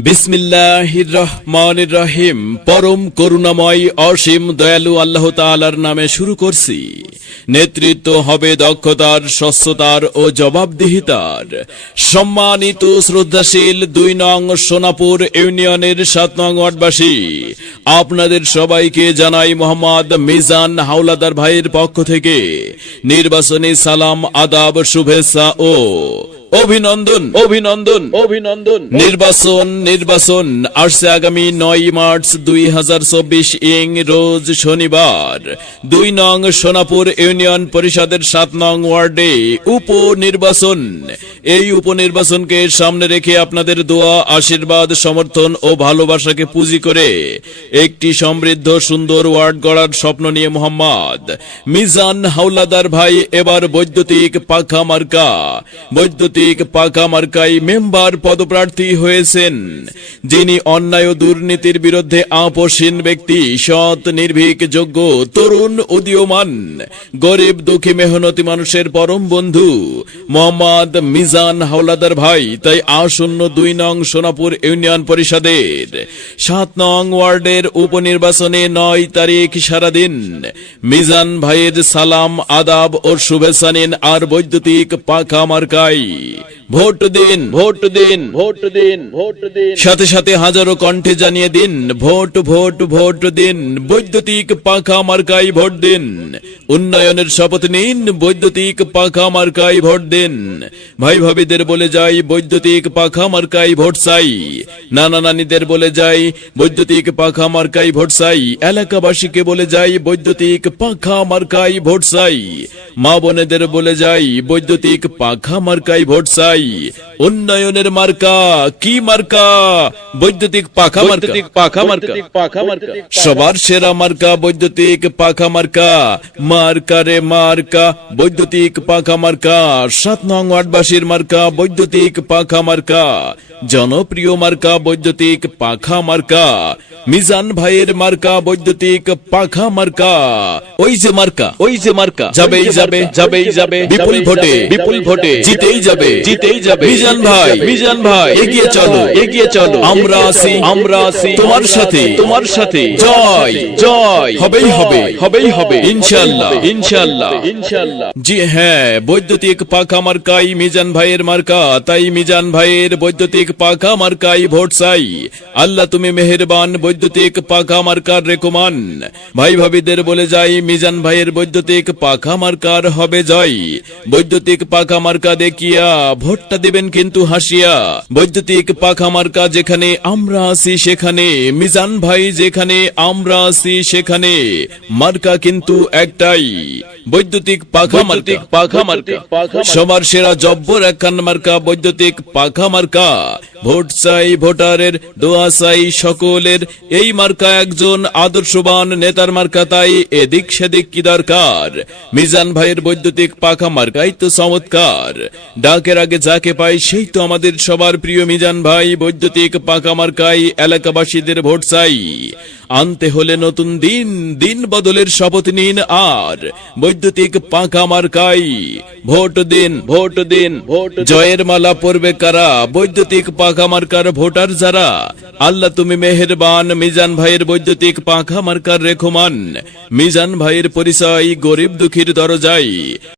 বিসমিল্লাহির রহমানির রহিম। পরম করুণাময় অসীম দয়ালু আল্লাহ তাআলার নামে শুরু করছি। নেতৃত্ব হবে দক্ষতার, স্বচ্ছতার ও জবাবদিহিতার। সম্মানিত শ্রদ্ধাশীল ২ নং সোনাপুর ইউনিয়নের ৭ নং ওয়ার্ডবাসী, আপনাদের সবাইকে জানাই মোহাম্মদ মিজান হাওলাদার ভাইয়ের পক্ষ থেকে নির্বাচনী সালাম, আদাব, শুভেচ্ছা ও অভিনন্দন অভিনন্দন অভিনন্দন। নির্বাচন আসছে আগামী ৯ মার্চ ২০২৪ রোজ শনিবার। ২ নং সোনাপুর ইউনিয়ন পরিষদের ৭ নং ওয়ার্ডে উপনির্বাচন। এই উপনির্বাচনকে সামনে রেখে আপনাদের দোয়া, আশীর্বাদ, সমর্থন ও ভালোবাসাকে পুঁজি করে একটি সমৃদ্ধ সুন্দর ওয়ার্ড গড়ার স্বপ্ন নিয়ে মোহাম্মদ মিজান হাওলাদার ভাই এবার বৈদ্যুতিক পাখা মার্কায় মেম্বার পদপ্রার্থী হয়েছেন। যিনি অন্যায় ও দুর্নীতির বিরুদ্ধে আপোষহীন ব্যক্তি, সৎ, নির্ভীক, যোগ্য, তরুণ, উদীয়মান, গরিব, দুঃখী, মেহনতি মানুষের পরম বন্ধু মোহাম্মদ মিজান হাওলাদার ভাই। তাই আসন্ন ২ নং সোনাপুর ইউনিয়ন পরিষদের ৭ নং ওয়ার্ডের উপনির্বাচনে ৯ তারিখ সারাদিন মিজান ভাইয়ের সালাম, আদাব ও শুভেচ্ছা নিন আর বৈদ্যুতিক পাখা মার্কায় ভোট দিন, ভোট দিন, ভোট দিন, ভোট দিন। সাথে সাথে হাজারো কণ্ঠে জানিয়ে দিন, ভোট ভোট ভোট দিন, বৈদ্যুতিক পাখা মার্কায় ভোট দিন। উন্নয়নের শপথ নিন, বৈদ্যুতিক পাখা মার্কায় ভোট দিন। ভাই ভাবিদের বলে যাই, বৈদ্যুতিক পাখা মার্কায় ভোট চাই। নানা নানিদের বলে যাই, বৈদ্যুতিক পাখা মার্কায় ভোট চাই। এলাকাবাসীকে বলে যাই, বৈদ্যুতিক পাখা মার্কায় ভোট চাই। মা বোনেদের বলে যাই, বৈদ্যুতিক পাখা মার্কায় ভোট চাই। উন্নয়নের মার্কা কি মার্কা? বৈদ্যুতিক পাখা মার্কা, পাখা মার্কা, পাখা মার্কা। সবার সেরা মার্কা বৈদ্যুতিক পাখা মার্কা। মার্কা রে মার্কা, বৈদ্যুতিক পাখা মার্কা। ৭ নং ওয়ার্ডবাসীর মার্কা বৈদ্যুতিক পাখা মার্কা। জনপ্রিয় মার্কা বৈদ্যুতিক পাখা মার্কা। মিজান ভাইয়ের মার্কা বৈদ্যুতিক পাখা মার্কা। ওই যে মার্কা, ওই যে মার্কা, যাবেই যাবে, যাবেই যাবে, বিপুল ভোটে, বিপুল ভোটে জিতেই যাবে, জিতেই যাবে। মিজান ভাই, মিজান ভাই, এগিয়ে চলো, এগিয়ে চলো। আমরা আছি, আমরা আছি তোমার সাথে, তোমার সাথে। জয়, জয় হবেই হবে, হবেই হবে, ইনশাআল্লাহ, ইনশাআল্লাহ, ইনশাআল্লাহ। জি হ্যাঁ, বৈদ্যুতিক পাখা মার্কাই মিজান ভাইয়ের মার্কা। তাই মিজান ভাইয়ের বৈদ্যুতিক পাখা মার্কাই ভোট চাই। আল্লাহ তুমি মেহেরবান, বৈদ্যুতিক পাখা মার্কার রেকমান। ভাই ভাবিদের বলে যাই, মিজান ভাইয়ের বৈদ্যুতিক পাখা মার্কার হবে জয়। বৈদ্যুতিক পাখা মার্কা দেখিয়া ভোটটা দিবেন কিন্তু হাসিয়া। বৈদ্যুতিক পাখা মার্কা যেখানে আমরা আছি সেখানে, মিজান ভাই যেখানে আমরা আছি সেখানে। মার্কা কিন্তু একটাই, বৈদ্যুতিক পাখা মার্কা, পাখা মার্কা। সবার সেরা জব্বর একখান মার্কা বৈদ্যুতিক পাখা মার্কা। ভোট চাই ভোটারের, দোয়া চাই সকলের। এই মার্কা একজন আদর্শবান নেতার মার্কা। তাই এদিক সেদিক কি দরকার? মিজান ভাইয়ের বৈদ্যুতিক পাখা মার্কাই তো চমৎকার। ডাকের আগে যাকে পাই সেই তো আমাদের সবার প্রিয় মিজান ভাই। বৈদ্যুতিক পাখা মার্কাই এলাকাবাসীদের ভোট চাই। আনতে হলে নতুন দিন, দিন বদলের শপথ নিন আর বৈদ্যুতিক পাখা মার্কাই ভোট দিন, ভোট দিন, ভোট। জয়ের মালা পরবে কারা? বৈদ্যুতিক পাখা মার্কার ভোটার যারা। আল্লাহ তুমি মেহেরবান, মিজান ভাইয়ের বৈদ্যুতিক পাখা মার্কার রেখমান। মিজান ভাইয়ের পরিচয় গরিব দুঃখীর দরজায়।